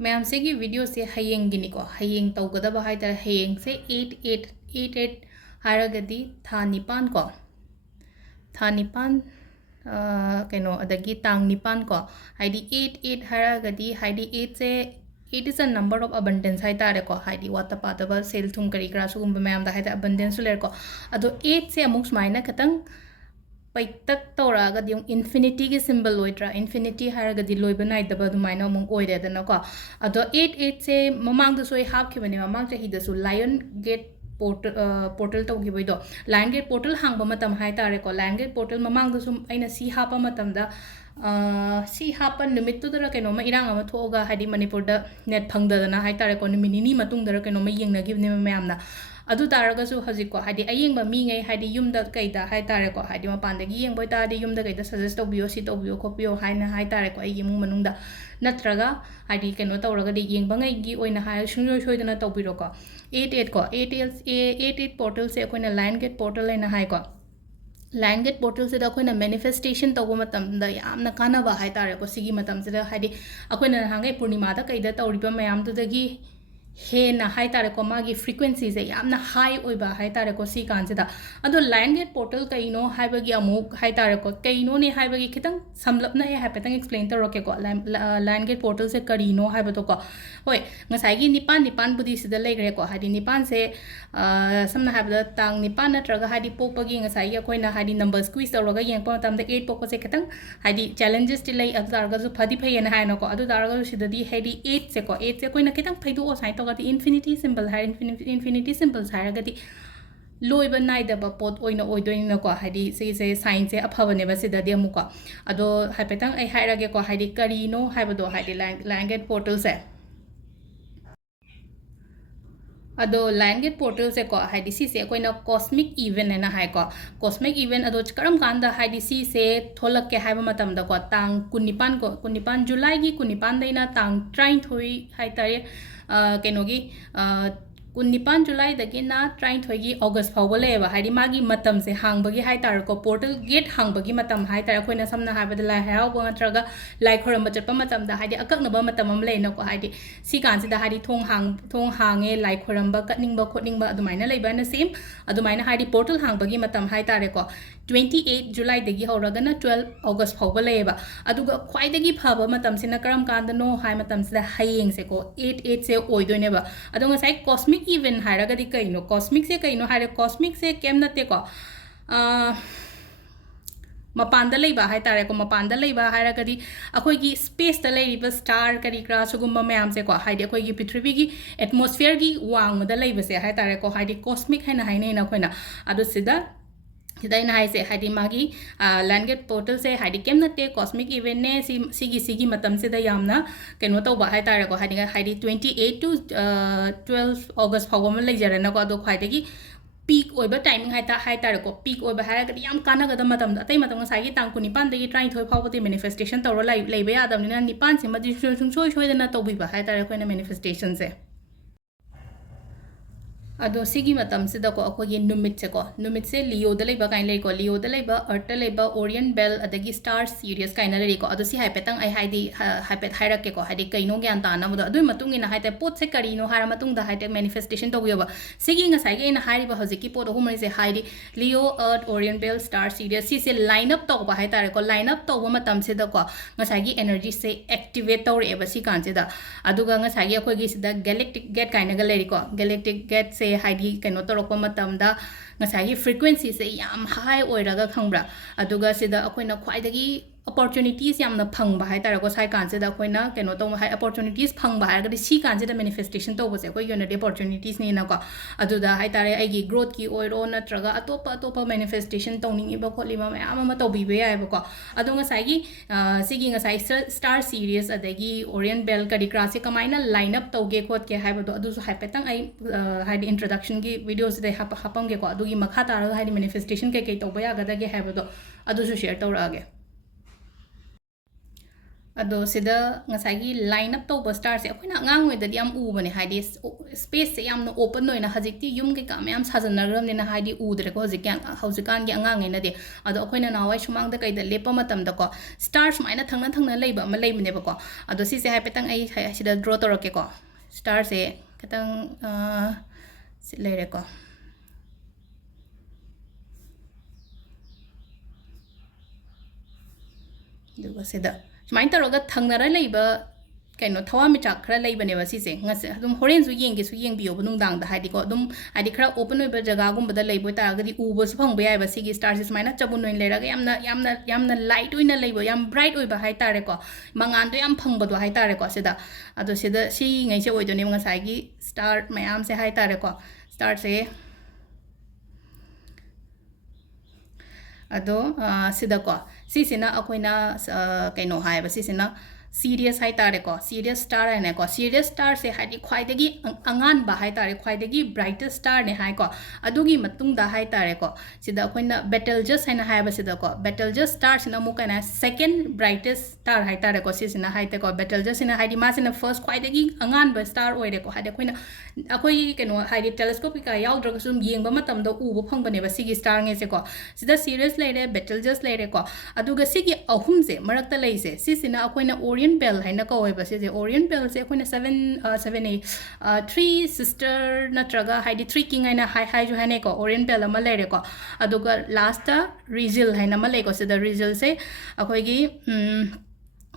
Ma'am से की video से हयेंग गिनिको हयेंग तौगदबा हाइतारे हयेंग से 8888 हारगदी था निपान को था निपान कनो अदगी तांग निपान को हाइदी 88 हारगदी हाइदी 8 से 8 is a number of abundance हाइतारे को हाइदी वाता पादबा सेल थुम करी करा सुगुम मैम दा हाइता abundance लेर को अदो 8 से अमुक स्माइना खतंग पैतक तौरागदी इन्फिनिटी की सिंबल होइद्रा इन्फिनिटी हारगदी लोइबा नाइदबा दुमाइना अमुक ओइरेदनको अदो 88 से ममांग दसो हापखिबने ममांग चहीदसु लायन गेट पोर्टल तौगिबैदो लायन गेट पोर्टल हांगबा मतम हाइतारेको लायन गेट पोर्टल ममांग दसु अइना सी हापा मतमदा सी हापा नुमित्तुदरा केनोमा इरांग अमा थोगा हाइदी मणिपुरदा नेट फंगदना हाइतारेको नुमित निनी मतुंगदरा केनोमा येंगनगिबने मयामना अदु तारगसु हजिको हाइदी अयेंगबा मीङै हाइदी युमदा कैदा हाइतारेको हाइदी मपानदगी येंगबोय तादि युमदा कैदा सजेस्ट तौबियो सी तौबियो खोपियो हाइना हाइतारेको अयेंग इमुंग मनुंगदा नत्रगा हाइदी केनो तौरगदी येंगबंगैगी ओइना हाय सुंजोय सोइदना तौबिरोको 88 को 88 पोर्टल से अखोइना लाइन गेट पोर्टल लेना हाइको लाइन गेट पोर्टल से अखोइना मैनिफेस्टेशन तौबो मतमदा यामना कानाबा हाइतारेको सिगी मतमसिदा हाइदी अखोइना हांगै पूर्णिमादा कैदा तौरिबा मयामदुदगी हेना हाइतारेको मागी फ्रीक्वेंसी से यामना हाई ओइबा हाइतारेको सी कांसिदा अदो लाइन गेट पोर्टल कइनो हाइबगी अमुक हाइतारेको कइनो ने हाइबगी खितंग समलपना ए हाइपेतंग एक्सप्लेन तौरकेको लाइन गेट पोर्टल से करिनो हाइबतोको होय ngसाइगी निपान निपान बुदी सिदा लेग्रेको हाइदी निपान से समना हाइबदा तांग निपान नत्रगा हाइदी पोकपगी ngसाइगी अखोइना हाइदी नंबर स्क्वीज तौरगा येंगपा मतमदा 8 पोकपसे खितंग हाइदी चैलेंजेस ति लै अदु तारगाजु फदि फैयेना हाइनको अदु तारगाजु सिददी हाइदी 8 से को 8 से कोइना खितंग फैदो साइ तौगति इन्फिनिटी सिंबल हाइ इन्फिनिटी सिंबल्स हाइरगति लोइब नाइदबा पोट ओइना ओइदोइनको हाइदी से साइंस से अफबनेबा सिददी अमुको अदो हाइपेतंग ai हाइरगे को हाइदी करिनो हाइबदो हाइदी लैंगेट पोर्टल से अदो लाइन गेट पोर्टल से को हाइदी सी से कोइना कॉस्मिक इवेंट है ना हाइ को कॉस्मिक इवेंट अदो करम कांदा हाइदी सी से थोलक के हाइबा मतमदा को तांग कुनिपान जुलाई की कुनिपान दैना तांग 23 हाइतारे केनोगी 19 जुलाईदगिना 23 अगस्त फाउबा लेबा हाइदी मागी मतम से हांगबगी हाइतारको पोर्टल गेट हांगबगी मतम हाइतार अखोइना समना हाइबदा लाई हराउबा नत्रगा लाई खोरम चटपा मतमदा हाइदी अककनबा मतम अम लेनको हाइदी सी कांसिदा हाइदी थोंग हांगे लाई खोरम कटनिंगबा खोटनिंगबा अदुमाइना लेबाना सेम अदुमाइना हाइदी पोर्टल हांगबगी मतम हाइतारेको 28 जुलाईदगी हौरगना 12 अगस्त फाउबा लेबा अदुगा ख्वाइदगी फबा मतमसिना करम कांदनो हाइ मतमसिदा हयेंग से को 88 से ओइदोइनेबा अदो ngसाइ कॉस्मिक इवेंट हाइरगदी कइनो कॉस्मिक से कइनो हाइरे कॉस्मिक से केम नते को मपान लेबा हाइतारेको मपान लेबा हाइरगदी अखोइगी स्पेस ता लेरिबा स्टार करी क्रा सुगुम्बा मैम से को हाइदे अखोइगी पृथ्वी की एटमॉस्फेयर की वांगदा लेबसे हाइतारेको हाइदे कॉस्मिक हैना हाइनेना खोइना अदो सिदा हिदाइन हाइसे हाइदी मागी लैंडगेट पोर्टल से हाइदी केम नते कॉस्मिक इवेंट ने सिगी मतम से दा यामना केनो तौबा हाइतारेको हाइदी 28 टू 12 अगस्त फाउबा लेजरेना को अदो खाइदगी पीक ओइबा टाइमिंग हाइतारेको पीक ओइबा हाइरगदी याम कानागदा मतम अतै मतम ngसाइगी तांग कुनिपान दगी 23 फाउबते मैनिफेस्टेशन तौर लेबा यादबनिना निपान से मदि सुंसोय सोयदना तौबिबा हाइतारे कोइना मैनिफेस्टेशन से अदो सिगी मतम सिदा को अखोगी नुमित से लियो द लेबा काइन लेको लियो द लेबा अर्थ लेबा ओरियन बेल अदगी स्टार सीरीज काइन लेको अदो सि हाइपेतंग आई हाइदी हाइपेट हाइरके को हाइदी कइनो ग्यान ताना बदो अदुइ मतुंग इन हाइते पोट से करिनो हारा मतुंग द हाइटे मैनिफेस्टेशन तोबियोबा सिगी ngसाइगे इन हाइरिबा हजिकी पोट अहुमरि से हाइदी लियो अर्थ ओरियन बेल स्टार सीरीज सि से लाइन अप तोबा हाइतारे को लाइन अप तोबा मतम सिदा को ngसाइगी एनर्जी से एक्टिवेट तौरेबा सि कानसिदा अदुगा ngसाइगे अखोगी सिदा गैलेक्टिक गेट काइनगा लेरिको गैलेक्टिक गेट से हाइदी कनो तौरको मतमदा ngसाइगी फ्रीक्वेंसी से याम हाई ओइरगा खंब्रा अदुगा सिदा अखोइना ख्वाइदगी opportunities यामना फंगबा हाइतारको साइ कानसिदा अखोइना कनो तो हाइ opportunities फंगबा हाइरगदि सी कानसिदा मैनिफेस्टेशन तौबसे अखोइ योनदि opportunities नि नको अदुदा हाइतारे आइगी ग्रोथ की ओइरो नत्रगा अतोप मैनिफेस्टेशन तौनिंगिबा खोलिबा मयाम अमा तौबिबे यायबको अदो ngसाइगी सिगी ngसाइ स्टार सीरीज अदगी ओरियन बेल करी क्रासे कमाइना लाइन अप तौगे खोत के हाइबदो अदुसु हाइपेतंग आई हाइदि इंट्रोडक्शन की वीडियोस दे हापंगे को अदुगी मखा तारगा हाइदि मैनिफेस्टेशन के तौबा यागदगे हाइबदो अदुसु शेयर तौरागे ꯑꯗꯣ ꯁꯤꯗ ꯉꯁꯥꯏꯒꯤ ꯂꯥꯏꯟ ꯑꯞ ꯇꯧꯕ ꯁ꯭ꯇꯥꯔꯁꯦ ꯑꯩꯈꯣꯏꯅ ꯑꯉꯥꯡ ꯑꯣꯏꯗꯗꯤ ꯌꯥꯝ ꯎꯕꯅꯦ ꯍꯥꯏꯗꯤ ꯁ꯭ꯄꯦꯁꯁꯦ ꯌꯥꯝꯅ ꯑꯣꯄꯟ ꯑꯣꯏꯅ ꯍꯧꯖꯤꯛꯇꯤ ꯌꯨꯝ ꯀꯩꯀꯥ ꯃꯌꯥꯝ ꯁꯥꯖꯟꯅꯈ꯭ꯔꯕꯅꯤꯅ ꯍꯥꯏꯗꯤ ꯎꯗ꯭ꯔꯦꯀꯣ ꯍꯧꯖꯤꯛꯀꯥꯟꯒꯤ ꯑꯉꯥꯡꯉꯩꯅꯗꯤ ꯑꯗꯣ ꯑꯩꯈꯣꯏꯅ ꯅꯍꯥꯟꯋꯥꯏ ꯁꯨꯃꯥꯡꯗ ꯀꯩꯗ ꯂꯦꯞꯄ ꯃꯇꯝꯗꯀꯣ ꯁ꯭ꯇꯥꯔ ꯁꯨꯃꯥꯏꯅ ꯊꯪꯅ ꯊꯪꯅ ꯂꯩꯕ ꯑꯃ ꯂꯩꯕꯅꯦꯕꯀꯣ ꯑꯗꯣ ꯁꯤꯁꯦ ꯍꯥꯏꯐꯦꯠꯇꯪ ꯑꯩ ꯁꯤꯗ ꯗ꯭ꯔꯣ ꯇꯧꯔꯛꯀꯦꯀꯣ ꯁ꯭ꯇꯥꯔꯁꯦ ꯈꯤꯇꯪ ꯁꯤ ꯂꯩꯔꯦꯀꯣ ꯑꯗꯨꯒ ꯁꯤꯗ ꯁꯨꯃꯥꯏꯅ ꯇꯧꯔꯒ ꯊꯪꯅꯔ ꯂꯩꯕ ꯀꯩꯅꯣ ꯊꯋꯥꯟꯃꯤꯆꯥꯛ ꯈꯔ ꯂꯩꯕꯅꯦꯕ ꯁꯤꯁꯦ ꯉꯁꯤ ꯑꯗꯨꯝ ꯍꯣꯔꯦꯟꯁꯨ ꯌꯦꯡꯒꯦꯁꯨ ꯌꯦꯡꯕꯤꯌꯣꯕ ꯅꯨꯡꯗꯥꯡꯗ ꯍꯥꯏꯗꯤꯀꯣ ꯑꯗꯨꯝ ꯍꯥꯏꯗꯤ ꯈꯔ ꯑꯣꯄꯟ ꯑꯣꯏꯕ ꯖꯒꯥꯒꯨꯝꯕꯗ ꯂꯩꯕ ꯑꯣꯏꯇꯥꯔꯒꯗꯤ ꯎꯕꯁꯨ ꯐꯪꯕ ꯌꯥꯏꯕ ꯁꯤꯒꯤ ꯁ꯭ꯇꯥꯔꯁꯦ ꯁꯨꯃꯥꯏꯅ ꯆꯕꯨꯟ ꯑꯣꯏꯅ ꯂꯩꯔꯒ ꯌꯥꯝꯅ ꯂꯥꯏꯠ ꯑꯣꯏꯅ ꯂꯩꯕ ꯌꯥꯝ ꯕ꯭ꯔꯥꯏꯠ ꯑꯣꯏꯕ ꯍꯥꯏꯇꯥꯔꯦꯀꯣ ꯃꯉꯥꯟꯗꯣ ꯌꯥꯝ ꯐꯪꯕꯗꯣ ꯍꯥꯏꯇꯥꯔꯦꯀꯣ ꯁꯤꯗ ꯑꯗꯣ ꯁꯤꯗ ꯁꯤꯉꯩꯁꯦ ꯑꯣꯏꯗꯣꯏꯅꯦꯕ ꯉꯁꯥꯏꯒꯤ ꯁ꯭ꯇꯥꯔ ꯃꯌꯥꯝꯁꯦ ꯍꯥꯏꯇꯥꯔꯦꯀꯣ ꯁ꯭ꯇꯥꯔꯁꯦ ꯑꯗꯣ ꯁꯤꯗꯀꯣ ꯁꯤꯁꯤꯅ ꯑꯩꯈꯣꯏꯅ ꯀꯩꯅꯣ ꯍꯥꯏꯕ ꯁꯤꯁꯤꯅ ꯁꯤꯔꯤꯌꯁ ꯍꯥꯏꯇꯥꯔꯦꯀꯣ ꯁꯤꯔꯤꯌꯁ ꯁ꯭ꯇꯥꯔ ꯍꯥꯏꯅꯀꯣ ꯁꯤꯔꯤꯌꯁ ꯁ꯭ꯇꯥꯔꯁꯦ ꯍꯥꯏꯗꯤ ꯈ꯭ꯋꯥꯏꯗꯒꯤ ꯑꯉꯥꯟꯕ ꯍꯥꯏꯇꯥꯔꯦ ꯈ꯭ꯋꯥꯏꯗꯒꯤ ꯕ꯭ꯔꯥꯏꯇꯦꯁ ꯁ꯭ꯇꯥꯔꯅꯦ ꯍꯥꯏꯀꯣ ꯑꯗꯨꯒꯤ ꯃꯇꯨꯡꯗ ꯍꯥꯏꯇꯥꯔꯦꯀꯣ ꯁꯤꯗ ꯑꯩꯈꯣꯏꯅ ꯕꯦꯇꯜꯖꯁ ꯍꯥꯏꯅ ꯍꯥꯏꯕꯁꯤꯗꯀꯣ ꯕꯦꯇꯜꯖꯁ ꯁ꯭ꯇꯥꯔꯁꯤꯅ ꯑꯃꯨꯛ ꯀꯩꯅꯣ ꯁꯦꯀꯦꯟ ꯕ꯭ꯔꯥꯏꯇꯦꯁ ꯁ꯭ꯇꯥꯔ ꯍꯥꯏꯇꯥꯔꯦꯀꯣ ꯁꯤꯁꯤꯅ ꯍꯥꯏꯇꯦꯀꯣ ꯕꯦꯇꯜꯖꯁꯁꯤꯅ ꯍꯥꯏꯗꯤ ꯃꯥꯁꯤꯅ ꯐꯔꯁ ꯈ꯭ꯋꯥꯏꯗꯒꯤ ꯑꯉꯥꯟꯕ ꯁ꯭ꯇꯥꯔ ꯑꯣꯏꯔꯦꯀꯣ ꯍꯥꯏꯗꯤ ꯑꯩꯈꯣꯏ ꯀꯩꯅꯣ ꯍꯥꯏꯗꯤ ꯇꯦꯂꯦꯁꯀꯣꯞ ꯀꯩꯀꯥ ꯌꯥꯎꯗ꯭ꯔꯒꯁꯨ ꯌꯦꯡꯕ ꯃꯇꯝꯗ ꯎꯕ ꯐꯪꯕꯅꯦꯕ ꯁꯤꯒꯤ ꯁ꯭ꯇꯥꯔꯉꯩꯁꯦꯀꯣ ꯁꯤꯗ ꯁꯤꯔꯤꯌꯁ ꯂꯩꯔꯦ ꯕꯦꯇꯜꯖꯁ ꯂꯩꯔꯦꯀꯣ ꯑꯗꯨꯒ ꯁꯤꯒꯤ ꯑꯍꯨꯝꯁꯦ ꯃꯔꯛꯇ ꯂꯩꯁꯦ ꯁꯤꯁꯤꯅ ꯑꯩꯈꯣꯏꯅ ꯑꯣरिꯌꯟ ꯕꯦꯜ ꯍꯥꯏꯅ ꯀꯧꯋꯦꯕ ꯁꯤꯁꯦ ꯑꯣरिꯌꯟ ꯕꯦꯜꯁꯦ ꯑꯩꯈꯣꯏꯅ ꯊ꯭ꯔꯤ ꯁꯤꯁꯇꯔ ꯅꯠꯇ꯭ꯔꯒ ꯍꯥꯏꯗꯤ ꯊ꯭ꯔꯤ ꯀꯤꯡ ꯍꯥꯏꯅ ꯍꯥꯏꯁꯨ ꯍꯥꯏꯅꯩꯀꯣ ꯑꯣरिꯌꯟ ꯕꯦꯜ ꯑꯃ ꯂꯩꯔꯦꯀꯣ ꯑꯗꯨꯒ ꯂꯥꯁꯇ ꯔꯤꯖꯤꯜ ꯍꯥꯏꯅ ꯑꯃ ꯂꯩꯀꯣ ꯁꯤꯗ ꯔꯤꯖꯜꯁꯦ ꯑꯩꯈꯣꯏꯒꯤ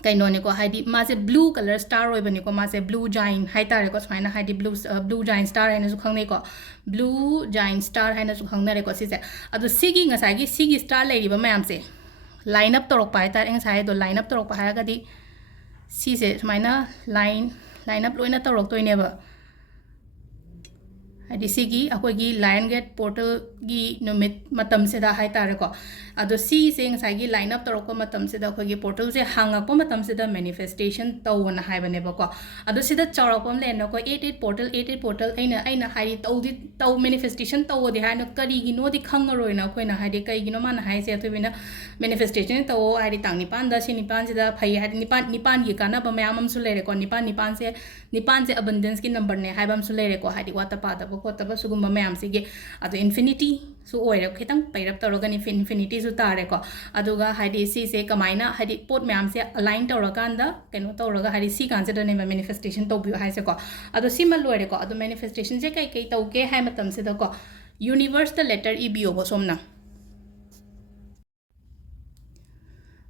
ꯀꯩꯅꯣꯅꯤꯀꯣ ꯍꯥꯏꯗꯤ ꯃꯥꯁꯦ ꯕ꯭ꯂू ꯀꯂꯔ ꯁ꯭ꯇꯥꯔ ꯑꯣꯏꯕꯅꯤꯀꯣ ꯃꯥꯁꯦ ꯕ꯭ꯂू ꯖꯥꯏꯟ ꯍꯥꯏꯇꯥꯔꯦꯀꯣ ꯁꯨꯃꯥꯏꯅ ꯍꯥꯏꯗꯤ ꯕ꯭ꯂू ꯖꯥꯏꯟ ꯁ꯭ꯇꯥꯔ ꯍꯥꯏꯅꯁꯨ ꯈꯪꯅꯩꯀꯣ ꯕ꯭ꯂू ꯖꯥꯏꯟ ꯁ꯭ꯇꯥꯔ ꯍꯥꯏꯅꯁꯨ ꯈꯪꯅꯔꯦꯀꯣ ꯁꯤꯁꯦ ꯑꯗꯣ ꯁꯤꯒꯤ ꯉꯁꯥꯏꯒꯤ ꯁꯤꯒꯤ ꯁ꯭ꯇꯥꯔ ꯂꯩꯔꯤꯕ ꯃꯌꯥꯝꯁꯦ ꯂꯥꯏꯟ ꯑꯞ ꯇꯧꯔꯛꯄ ꯍꯥꯏꯇꯥꯔꯦ ꯉꯁꯥꯏ ꯑꯗꯣ ꯂꯥꯏꯟ ꯑꯞ ꯇꯧꯔꯛꯄ ꯍꯥꯏꯔꯒꯗꯤ ꯁꯤꯁꯦ ꯁꯨꯃꯥꯏꯅ ꯂꯥꯏꯟ ꯑꯞ ꯂꯣꯏꯅ ꯇꯧꯔꯛꯇꯣꯏꯅꯦꯕ ꯍꯥꯏꯗꯤ ꯁꯤꯒꯤ ꯑꯩꯈꯣꯏꯒꯤ ꯂꯥꯏꯟ ꯒꯦꯠ ꯄꯣꯔꯇꯜꯒꯤ ꯅꯨꯃꯤꯠ ꯃꯇꯝꯁꯤꯗ ꯍꯥꯏꯇꯥꯔꯦꯀꯣ ꯑꯗꯣ ꯁꯤꯁꯦ ꯉꯁꯥꯏꯒꯤ ꯂꯥꯏꯟ ꯑꯞ ꯇꯧꯔꯛꯄ ꯃꯇꯝꯁꯤꯗ ꯑꯩꯈꯣꯏꯒꯤ ꯄꯣꯔꯇꯜꯁꯦ ꯍꯥꯡꯉꯛꯄ ꯃꯇꯝꯁꯤꯗ ꯃꯦꯅꯤꯐꯦꯁꯇꯦꯁꯟ ꯇꯧꯑꯅ ꯍꯥꯏꯕꯅꯦꯕꯀꯣ ꯑꯗꯣ ꯁꯤꯗ ꯆꯥꯎꯔꯛꯄ ꯑꯃ ꯂꯩꯔꯦꯅꯀꯣ 88 ꯄꯣꯔꯇꯜ ꯑꯩꯅ ꯍꯥꯏꯗꯤ ꯃꯦꯅꯤꯐꯦꯁꯇꯦꯁꯟ ꯇꯧꯑꯗꯤ ꯍꯥꯏꯅ ꯀꯔꯤꯒꯤꯅꯣꯗꯤ ꯈꯪꯉꯔꯣꯏꯅ ꯑꯩꯈꯣꯏꯅ ꯍꯥꯏꯗꯤ ꯀꯩꯒꯤꯅꯣ ꯃꯥꯅ ꯍꯥꯏꯁꯦ ꯑꯊꯣꯏꯕꯤꯅ ꯃꯦꯅꯤꯐꯦꯁꯇꯦꯁꯟ ꯇꯧꯑꯣ ꯍꯥꯏꯗꯤ ꯇꯥꯡ ꯅꯤꯄꯥꯟꯗ ꯁꯤ ꯅꯤꯄꯥꯟꯁꯤꯗ ꯐꯩ ꯍꯥꯏꯗꯤ ꯅꯤꯄꯥꯟꯒꯤ ꯀꯥꯟꯅꯕ ꯃꯌꯥꯝ ꯑꯃꯁꯨ ꯂꯩꯔꯦꯀꯣ ꯅꯤꯄꯥꯟꯁꯦ ꯑꯕꯟꯗꯦꯟꯁꯀꯤ ꯅꯝꯕꯔꯅꯦ ꯍꯥꯏꯕ ꯑꯃꯁꯨ ꯂꯩꯔꯦꯀோ ꯍꯥꯏꯗꯤ ꯋꯥꯠꯇ ꯄꯥꯗꯕ ꯈꯣꯠꯇꯕ ꯁꯤꯒꯨꯝꯕ ꯃꯌꯥꯝꯁꯤꯒꯤ ꯑꯗꯣ ꯏꯟꯐꯤꯅꯤꯇꯤꯁꯨ ꯑꯣꯏꯔꯦ ꯈꯤꯇꯪ ꯄꯩꯔꯞ ꯇꯧꯔꯒꯅꯤ ꯏꯟꯐꯤꯅꯤꯇꯤꯁꯨ ꯇꯥꯔꯦꯀꯣ ꯑꯗꯨꯒ ꯍꯥꯏꯗꯤ ꯁꯤꯁꯦ ꯀꯃꯥꯏꯅ ꯍꯥꯏꯗꯤ ꯄꯣꯠ ꯃꯌꯥꯝꯁꯦ ꯑꯂꯥꯏꯟ ꯇꯧꯔꯀꯥꯟꯗ ꯀꯩꯅꯣ ꯇꯧꯔꯒ ꯍꯥꯏꯗꯤ ꯁꯤ ꯀꯥꯟꯁꯤꯗꯅꯦꯕ ꯃꯦꯅꯤꯐꯦꯁꯇꯦꯁꯟ ꯇꯧꯕꯤꯌꯨ ꯍꯥꯏꯁꯦꯀꯣ ꯑꯗꯣ ꯁꯤꯃ ꯂꯣꯏꯔꯦꯀꯣ ꯑꯗꯣ ꯃꯦꯅꯤꯐꯦꯁꯇꯦꯁꯟꯁꯦ ꯀꯩ ꯇꯧꯒꯦ ꯍꯥꯏ ꯃꯇꯝꯁꯤꯗꯀꯣ ꯌꯨꯅꯤꯚꯔꯁꯇ ꯂꯦꯇꯔ ꯏꯕꯤꯌꯣꯕ ꯁꯣꯝꯅ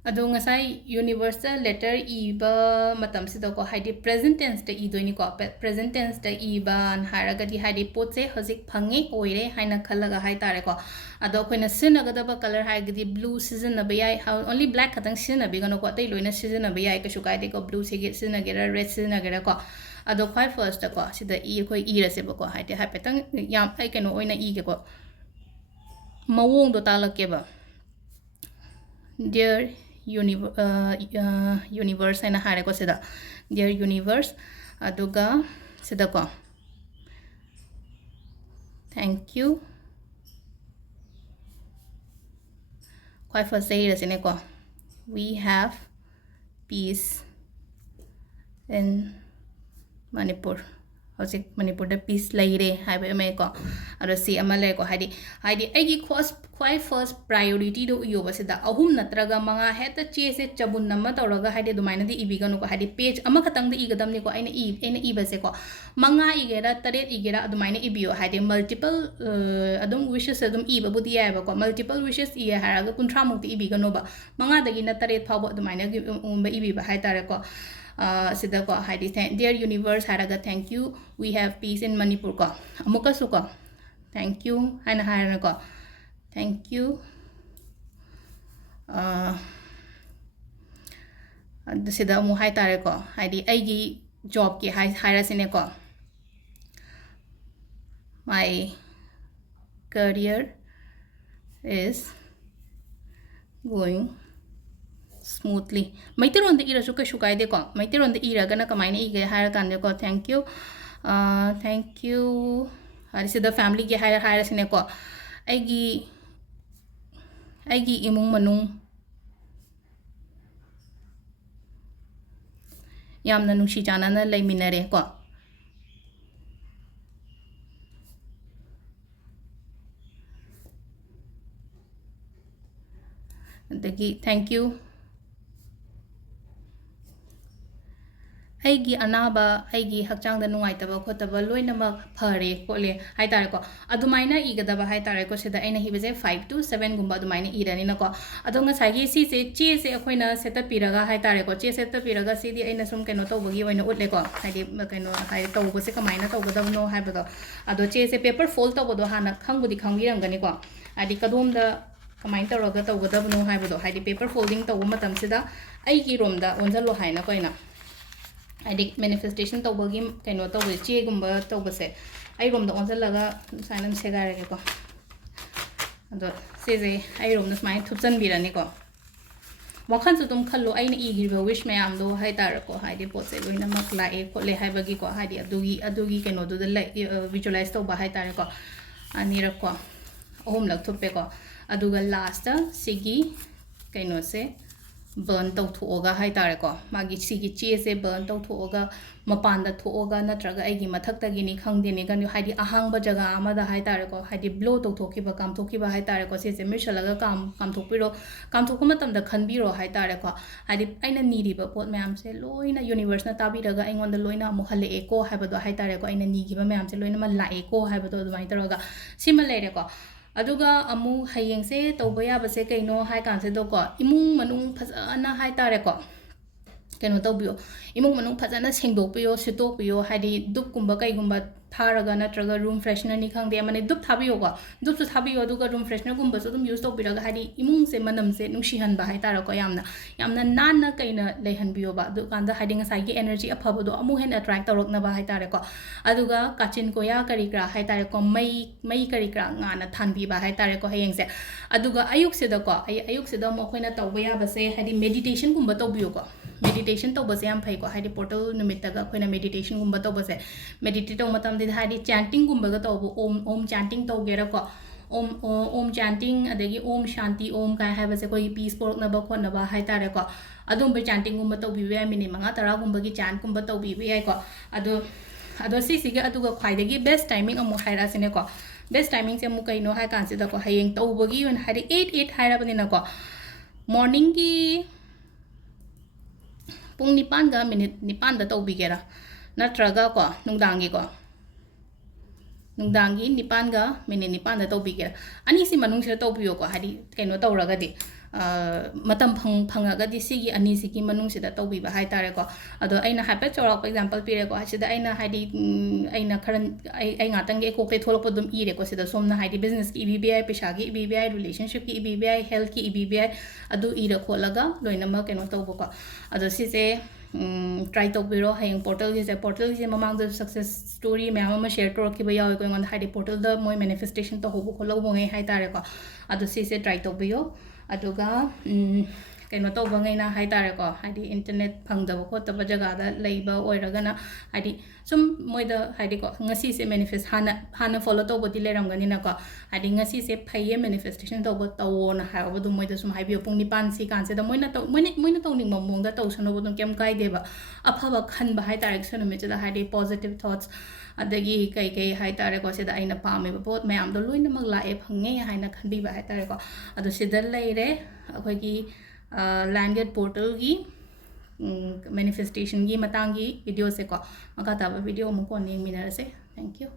ꯑꯗꯣ ꯉꯁꯥꯏ ꯌꯨꯅꯤꯚꯔꯁꯇ ꯂꯦꯇꯔ ꯏꯕ ꯃꯇꯝꯁꯤꯗꯀꯣ ꯍꯥꯏꯗꯤ ꯄ꯭ꯔꯦꯖꯦꯟ ꯇꯦꯟꯁꯇ ꯏꯗꯣꯏꯅꯤꯀꯣ ꯄ꯭ꯔꯦꯖꯦꯟ ꯇꯦꯟꯁꯇ ꯏꯕꯅ ꯍꯥꯏꯔꯒꯗꯤ ꯍꯥꯏꯗꯤ ꯄꯣꯠꯁꯦ ꯍꯧꯖꯤꯛ ꯐꯪꯉꯦ ꯑꯣꯏꯔꯦ ꯍꯥꯏꯅ ꯈꯜꯂꯒ ꯍꯥꯏꯇꯥꯔꯦꯀꯣ ꯑꯗꯣ ꯑꯩꯈꯣꯏꯅ ꯁꯤꯖꯤꯟꯅꯒꯗꯕ ꯀꯂꯔ ꯍꯥꯏꯔꯒꯗꯤ ꯕ꯭ꯂೂ ꯁꯤꯖꯤꯟꯅꯕ ꯌꯥꯏ ꯑꯣꯟꯂꯤ ꯕ꯭ꯂꯦꯛ ꯈꯛꯇꯪ ꯁꯤꯖꯤꯟꯅꯕꯤꯒꯅꯨꯀꯣ ꯑꯇꯩ ꯂꯣꯏꯅ ꯁꯤꯖꯤꯟꯅꯕ ꯌꯥꯏ ꯀꯩꯁꯨ ꯀꯥꯏꯗꯦꯀꯣ ꯕ꯭ꯂೂ ꯁꯤꯖꯤꯟꯅꯒꯦꯔꯥ ꯔꯦꯗ ꯁꯤꯖꯤꯟꯅꯒꯦꯔꯥꯀꯣ ꯑꯗꯣ ꯈ꯭ꯋꯥꯏ ꯐꯥꯔꯁꯇꯀꯣ ꯁꯤꯗ ꯑꯩꯈꯣꯏ ꯏꯔꯁꯦꯕꯀꯣ ꯍꯥꯏꯗꯤ ꯍꯥꯏꯐꯦꯠꯇꯪ ꯌꯥꯝ ꯑꯩ ꯀꯩꯅꯣ ꯑꯣꯏꯅ ꯏꯒꯦꯀꯣ ꯃꯑꯣꯡꯗꯣ ꯇꯥꯛꯂꯛꯀꯦꯕ ꯗꯤꯌꯔ ꯌꯨꯅꯤꯚꯔꯁ ꯍꯥꯏꯅ ꯍꯥꯏꯔꯦꯀꯣ ꯁꯤꯗ ꯗꯤꯌꯔ ꯌꯨꯅꯤꯚꯔꯁ ꯑꯗꯨꯒ ꯁꯤꯗꯀꯣ ꯊꯦꯡꯛ ꯌꯨ ꯈ꯭ꯋꯥꯏ first ꯏꯔꯁꯤꯅꯦꯀꯣ we have peace in Manipur ꯍꯧꯖꯤꯛ ꯃꯅꯤꯄꯨꯔꯗ ꯄꯤꯁ ꯂꯩꯔꯦ ꯍꯥꯏꯕ ꯑꯃꯀꯣ ꯑꯗꯣ ꯁꯤ ꯑꯃ ꯂꯩꯔꯦꯀꯣ ꯍꯥꯏꯗꯤ ꯑꯩꯒꯤ ꯈ꯭ꯋꯥꯏ ꯐꯥꯔꯁ ꯄ꯭ꯔꯥꯏꯌꯣꯔꯤꯇꯤꯗꯣ ꯏꯌꯣꯕ ꯁꯤꯗ 3 ꯅꯠꯇ꯭ꯔꯒ 5 ꯍꯦꯛꯇ ꯆꯦꯁꯦ ꯆꯕꯨꯟ ꯑꯃ ꯇꯧꯔꯒ ꯍꯥꯏꯗꯤ ꯑꯗꯨꯃꯥꯏꯅꯗꯤ ꯏꯕꯤꯒꯅꯨꯀꯣ ꯍꯥꯏꯗꯤ ꯄꯦꯖ ꯑꯃꯈꯛꯇꯪꯗ ꯏꯒꯗꯕꯅꯤꯀꯣ ꯑꯩꯅ ꯏꯕꯁꯦꯀꯣ 5 ꯏꯒꯦꯔꯥ 7 ꯏꯒꯦꯔꯥ ꯑꯗꯨꯃꯥꯏꯅ ꯏꯕꯤꯌꯣ ꯍꯥꯏꯗꯤ ꯃꯜꯇꯤꯄꯜ ꯑꯗꯨꯝ ꯋꯤꯁꯦꯁ ꯑꯗꯨꯝ ꯏꯕꯕꯨꯗꯤ ꯌꯥꯏꯑꯕꯀꯣ ꯃꯜꯇꯤꯄꯜ ꯋꯤꯁꯦꯁ ꯏꯌꯦ ꯍꯥꯏꯔꯒ 30ꯃꯨꯛꯇꯤ ꯏꯕꯤꯒꯅꯣꯕ 5ꯗꯒꯤꯅ 7 ꯐꯥꯎꯕ ꯑꯗꯨꯃꯥꯏꯅꯒꯨꯝꯕ ꯏꯕꯤꯕ ꯍꯥꯏꯇꯥꯔꯦꯀꯣ ꯁꯤꯗꯀꯣ ꯍꯥꯏꯗꯤ ꯗꯤꯌꯔ ꯌꯨꯅꯤꯚꯔꯁ ꯍꯥꯏꯔꯒ thank you we have peace in Manipur ꯀꯣ ꯑꯃꯨꯛꯀꯁꯨ ꯀꯣ ꯊꯦꯡꯛ ꯌꯨ ꯍꯥꯏꯅ ꯍꯥꯏꯔꯅꯀꯣ ꯊꯦꯡꯛ ꯌꯨ ꯁꯤꯗ ꯑꯃꯨꯛ ꯍꯥꯏꯇꯥꯔꯦꯀꯣ ꯍꯥꯏꯗꯤ ꯑꯩꯒꯤ ꯖꯣꯕꯀꯤ ꯍꯥꯏꯔꯁꯤꯅꯦꯀꯣ my career is going smoothly ꯃꯩꯇꯩꯔꯣꯟꯗ ꯏꯔꯁꯨ ꯀꯩꯁꯨ ꯀꯥꯏꯗꯦꯀꯣ ꯃꯩꯇꯩꯔꯣꯟꯗ ꯏꯔꯒꯅ ꯀꯃꯥꯏꯅ ꯏꯒꯦ ꯍꯥꯏꯔꯀꯥꯟꯗꯀꯣ ꯊꯦꯡꯛ ꯌꯨ ꯍꯥꯏꯗꯤ ꯁꯤꯗ ꯐꯦꯃꯤꯂꯤꯒꯤ ꯍꯥꯏꯔꯁꯤꯅꯦꯀꯣ ꯑꯩꯒꯤ ꯏꯃꯨꯡ ꯃꯅꯨꯡ ꯌꯥꯝꯅ ꯅꯨꯡꯁꯤ ꯆꯥꯟꯅꯅ ꯂꯩꯃꯤꯟꯅꯔꯦ ꯀꯣ ꯑꯗꯒꯤ ꯊꯦꯡꯛ ꯌꯨ ꯑꯩꯒꯤ ꯑꯅꯥꯕ ꯑꯩꯒꯤ ꯍꯛꯆꯥꯡꯗ ꯅꯨꯡꯉꯥꯏꯇꯕ ꯈꯣꯠꯇꯕ ꯂꯣꯏꯅꯃꯛ ꯐꯔꯦ ꯈꯣꯠꯂꯦ ꯍꯥꯏꯇꯥꯔꯦꯀꯣ ꯑꯗꯨꯃꯥꯏꯅ ꯏꯒꯗꯕ ꯍꯥꯏꯇꯥꯔꯦꯀꯣ ꯁꯤꯗ ꯑꯩꯅ ꯏꯕꯁꯦ 5 to 7ꯒꯨꯝꯕ ꯑꯗꯨꯃꯥꯏꯅ ꯏꯔꯅꯤꯅꯀꯣ ꯑꯗꯣ ꯉꯁꯥꯏꯒꯤ ꯁꯤꯁꯦ ꯆꯦꯁꯦ ꯑꯩꯈꯣꯏꯅ ꯁꯦꯠꯇꯠꯄꯤꯔꯒ ꯍꯥꯏꯇꯥꯔꯦꯀꯣ ꯆꯦ ꯁꯦꯠꯇꯠꯄꯤꯔꯒ ꯁꯤꯗꯤ ꯑꯩꯅ ꯁꯨꯝ ꯀꯩꯅꯣ ꯇꯧꯕꯒꯤ ꯑꯣꯏꯅ ꯎꯠꯂꯦꯀꯣ ꯍꯥꯏꯗꯤ ꯀꯩꯅꯣ ꯍꯥꯏꯗꯤ ꯇꯧꯕꯁꯦ ꯀꯃꯥꯏꯅ ꯇꯧꯒꯗꯕꯅꯣ ꯍꯥꯏꯕꯗꯣ ꯑꯗꯣ ꯆꯦꯁꯦ ꯄꯦꯄꯔ ꯐꯣꯜ ꯇꯧꯕꯗꯣ ꯍꯥꯟꯅ ꯈꯪꯕꯨꯗꯤ ꯈꯪꯕꯤꯔꯝꯒꯅꯤꯀꯣ ꯍꯥꯏꯗꯤ ꯀꯗꯣꯝꯗ ꯀꯃꯥꯏꯅ ꯇꯧꯔꯒ ꯇꯧꯒꯗꯕꯅꯣ ꯍꯥꯏꯕꯗꯣ ꯍꯥꯏꯗꯤ ꯄꯦꯄꯔ ꯐꯣꯜꯗꯤꯡ ꯇꯧꯕ ꯃꯇꯝꯁꯤꯗ ꯑꯩꯒꯤ ꯔꯣꯝꯗ ꯑꯣꯟꯁꯤꯜꯂꯣ ꯍꯥꯏꯅ ꯀꯣꯏꯅ ꯍꯥꯏꯗꯤ ꯃꯦꯅꯤꯐꯦꯁꯇꯦꯁꯟ ꯇꯧꯕꯒꯤ ꯀꯩꯅꯣ ꯇꯧꯕꯁꯦ ꯆꯦꯒꯨꯝꯕ ꯇꯧꯕꯁꯦ ꯑꯩꯔꯣꯝꯗ ꯑꯣꯟꯁꯤꯜꯂꯒ ꯁꯨꯃꯥꯏꯅ ꯁꯦꯒꯥꯏꯔꯒꯦꯀꯣ ꯑꯗꯣ ꯁꯤꯁꯦ ꯑꯩꯔꯣꯝꯗ ꯁꯨꯃꯥꯏꯅ ꯊꯨꯞꯆꯟꯕꯤꯔꯅꯤꯀꯣ ꯋꯥꯈꯜꯁꯨ ꯑꯗꯨꯝ ꯈꯜꯂꯣ ꯑꯩꯅ ꯏꯈꯤꯕ ꯋꯤꯁ ꯃꯌꯥꯝꯗꯣ ꯍꯥꯏꯇꯥꯔꯦꯀꯣ ꯍꯥꯏꯗꯤ ꯄꯣꯠꯁꯦ ꯂꯣꯏꯅꯃꯛ ꯂꯥꯛꯑꯦ ꯈꯣꯠꯂꯦ ꯍꯥꯏꯕꯒꯤꯀꯣ ꯍꯥꯏꯗꯤ ꯑꯗꯨꯒꯤ ꯀꯩꯅꯣꯗꯨꯗ ꯚꯤꯖꯨꯋꯦꯂꯥꯏꯁ ꯇꯧꯕ ꯍꯥꯏꯇꯥꯔꯦꯀꯣ ꯑꯅꯤꯔꯛꯀꯣ ꯑꯍꯨꯝꯂꯛ ꯊꯨꯞꯄꯦꯀꯣ ꯑꯗꯨꯒ ꯂꯥꯁꯇ ꯁꯤꯒꯤ ꯀꯩꯅꯣꯁꯦ ꯕꯔꯟ ꯇꯧꯊꯣꯛꯑꯒ ꯍꯥꯏꯇꯥꯔꯦꯀꯣ ꯃꯥꯒꯤ ꯁꯤꯒꯤ ꯆꯦꯁꯦ ꯕꯔꯟ ꯇꯧꯊꯣꯛꯑꯒ ꯃꯄꯥꯟꯗ ꯊꯣꯛꯑꯒ ꯅꯠꯇ꯭ꯔꯒ ꯑꯩꯒꯤ ꯃꯊꯛꯇꯒꯤꯅꯤ ꯈꯪꯗꯦꯅꯤ ꯈꯪꯗꯦ ꯍꯥꯏꯗꯤ ꯑꯍꯥꯡꯕ ꯖꯒꯥ ꯑꯃꯗ ꯍꯥꯏꯇꯥꯔꯦꯀꯣ ꯍꯥꯏꯗꯤ ꯕ꯭ꯂꯣ ꯇꯧꯊꯣꯛꯈꯤꯕ ꯀꯥꯝꯊꯣꯛꯈꯤꯕ ꯍꯥꯏꯇꯥꯔꯦꯀꯣ ꯁꯤꯁꯦ ꯃꯤꯠꯁꯜꯂꯒ ꯀꯥꯝꯊꯣꯛꯄꯤꯔꯣ ꯀꯥꯝꯊꯣꯛꯄ ꯃꯇꯝꯗ ꯈꯟꯕꯤꯔꯣ ꯍꯥꯏꯇꯥꯔꯦꯀꯣ ꯍꯥꯏꯗꯤ ꯑꯩꯅ ꯅꯤꯔꯤꯕ ꯄꯣꯠ ꯃꯌꯥꯝꯁꯦ ꯂꯣꯏꯅ ꯌꯨꯅꯤꯚꯔꯁꯅ ꯇꯥꯕꯤꯔꯒ ꯑꯩꯉꯣꯟꯗ ꯂꯣꯏꯅ ꯑꯃꯨꯛ ꯍꯜꯂꯛꯑꯦꯀꯣ ꯍꯥꯏꯕꯗꯣ ꯍꯥꯏꯇꯥꯔꯦꯀꯣ ꯑꯩꯅ ꯅꯤꯈꯤꯕ ꯃꯌꯥꯝꯁꯦ ꯂꯣꯏꯅꯃꯛ ꯂꯥꯛꯑꯦꯀꯣ ꯍꯥꯏꯕꯗꯣ ꯑꯗꯨꯃꯥꯏꯅ ꯇꯧꯔꯒ ꯁꯤꯃ ꯂꯩꯔꯦꯀꯣ ꯑꯗꯨꯒ ꯑꯃꯨꯛ ꯍꯌꯦꯡꯁꯦ ꯇꯧꯕ ꯌꯥꯕꯁꯦ ꯀꯩꯅꯣ ꯍꯥꯏ ꯀꯥꯟꯁꯤꯗꯀꯣ ꯏꯃꯨꯡ ꯃꯅꯨꯡ ꯐꯖꯅ ꯍꯥꯏꯇꯥꯔꯦꯀꯣ ꯀꯩꯅꯣ ꯇꯧꯕꯤꯌꯣ ꯏꯃꯨꯡ ꯃꯅꯨꯡ ꯐꯖꯅ ꯁꯦꯡꯗꯣꯛꯄꯤꯌꯣ ꯁꯤꯠꯇꯣꯛꯄꯤꯌꯣ ꯍꯥꯏꯗꯤ ꯗꯨꯞꯀꯨꯝꯕ ꯀꯩꯒꯨꯝꯕ ꯊꯥꯔꯒ ꯅꯠꯇ꯭ꯔꯒ ꯔꯨꯝ ꯐ꯭ꯔꯦꯁꯅꯔꯅꯤ ꯈꯪꯗꯦ ꯑꯃꯅꯤ ꯗꯨꯞ ꯊꯥꯕꯤꯌꯣꯀꯣ ꯗꯨꯞꯁꯨ ꯊꯥꯕꯤꯌꯣ ꯑꯗꯨꯒ ꯔꯨꯝ ꯐ꯭ꯔꯦꯁꯅꯔꯒꯨꯝꯕꯁꯨ ꯑꯗꯨꯝ ꯌꯨꯁ ꯇꯧꯕꯤꯔꯒ ꯍꯥꯏꯗꯤ ꯏꯃꯨꯡꯁꯦ ꯃꯅꯝꯁꯦ ꯅꯨꯡꯁꯤꯍꯟꯕ ꯍꯥꯏꯇꯥꯔꯦꯀꯣ ꯌꯥꯝꯅ ꯅꯥꯟꯅ ꯀꯩꯅ ꯂꯩꯍꯟꯕꯤꯌꯣꯕ ꯑꯗꯨꯀꯥꯟꯗ ꯍꯥꯏꯗꯤ ꯉꯁꯥꯏꯒꯤ ꯑꯦꯅꯔꯖꯤ ꯑꯐꯕꯗꯣ ꯑꯃꯨꯛ ꯍꯦꯟꯅ ꯑꯦꯇ꯭ꯔꯦꯛ ꯇꯧꯔꯛꯅꯕ ꯍꯥꯏꯇꯥꯔꯦꯀꯣ ꯑꯗꯨꯒ ꯀꯥꯆꯤꯟ ꯀꯣꯌꯥ ꯀꯔꯤ ꯀꯔꯥ ꯍꯥꯏꯇꯥꯔꯦꯀꯣ ꯃꯩ ꯀꯔꯤ ꯀꯔꯥ ꯉꯥꯟꯅ ꯊꯥꯟꯕꯤꯕ ꯍꯥꯏꯇꯥꯔꯦꯀꯣ ꯍꯌꯦꯡꯁꯦ ꯑꯗꯨꯒ ꯑꯌꯨꯛꯁꯤꯗꯀꯣ ꯑꯌꯨꯛꯁꯤꯗ ꯑꯃꯨꯛ ꯑꯩꯈꯣꯏꯅ ꯇꯧꯕ ꯌꯥꯕꯁꯦ ꯍꯥꯏꯗꯤ ꯃꯦꯗꯤꯇꯦꯁꯟꯒꯨꯝꯕ ꯇꯧꯕꯤꯌꯨꯀꯣ ꯃꯦꯗꯤꯇꯦꯁꯟ ꯇꯧꯕꯁꯦ ꯌꯥꯝ ꯐꯩꯀꯣ ꯍꯥꯏꯗꯤ ꯄꯣꯔꯇꯜ ꯅꯨꯃꯤꯠꯇꯒ ꯑꯩꯈꯣꯏꯅ ꯃꯦꯗꯤꯇꯦꯁꯟꯒꯨꯝꯕ ꯇꯧꯕꯁꯦ ꯃꯦꯗꯤꯇꯦꯠ ꯇꯧꯕ ꯃꯇꯝꯗ ꯍꯥꯏꯗꯤ ꯆꯦꯟꯇꯤꯡꯒꯨꯝꯕꯒ ꯇꯧꯕ ꯑꯣꯝ ꯆꯦꯟꯇꯤꯡ ꯇꯧꯒꯦꯔꯥꯀꯣ ओम चैंटिंग अदगी ओम शांति ओम काय हाइबसे कोई पीस पोरकनबा खोनबा हाइतारेको अदुम बे चैंटिंग गुम्बा तौबिबे याय मिनिट 5-10 गुम्बगी चैंट गुम्बा तौबिबे यायको अदो सिसिगे अदुगा ख्वाइदगी बेस्ट टाइमिंग अमु हाइरासिनेको बेस्ट टाइमिंग से अमु कइनो हाइ कांसिदको हयेंग तौबगी ओन हाइदि 8 हाइराबनिनाको मॉर्निंग की पुंग 9 गा मिनिट 9 दा तौबिगेरा नत्रगा को नुंगदांगी को नुंगदांगी 9 गा मिनिट 9 दा तौबिगेरा अनि सि मनुंग से तौबियोको हाइदि कइनो तौरगदि मतम फंगगदि सिगी अनि सिगी मनुंग सिदा तौबिबा हाइतारेको अदो अइना हाइपेट चौराक एग्जांपल पिरेको हासिदा अइना हाइदि अइना खरन अइ गातंगे कोकते थोलप दुम इरेको सिदा सोमना हाइदि बिजनेस की इबीबीआई पैसा की इबीबीआई रिलेशनशिप की इबीबीआई हेल्थ की इबीबीआई अदु इरा खोलगा लोइनमा केनो तौबको अदो सिसे ट्राई तौबिरो हयेंग पोर्टल की ममांग सक्सेस स्टोरी मैम शेयर तौरखिबा यावको इंगोन हाइदि पोर्टल द मोय मैनिफेस्टेशन तौहबो खोलगबोंगे हाइतारेको अदो सिसे ट्राई तौबियो अदुगा कहीं तौबंगैना हाइतारेको हाइदि इंटरनेट फंगदब खोतब जगह लेबा ओइरगना हाइदि सुम मोइदा हाइदिको ngasi से मैनिफेस्ट हाना फॉलो तौबदि लेरमगनिनाको हाइदि ngasi से फैये मैनिफेस्टेशन तौब तौना हाइबदु मोइदा सुम हाइबियो पुंग 9 सि कानसे द मोइना तौनिंग ममोंग द तौसनबदु केम काइदेबा अफबा खनबा हाइतारेक सनुमिचदा हाइदि पॉजिटिव थॉट्स अदगी कई हाइतारेको सिदा अइना पामेबा पोत मयाम दो लोइनमक लाए फंगे हाइना खनबिबा हाइतारेको अदु सिदा लेरे अखोगी लैंडगेट पोर्टल की मैनिफेस्टेशन की मतंगी वीडियो से को मका ताबा वीडियो मुको नेंग मिनरसे थैंक यू।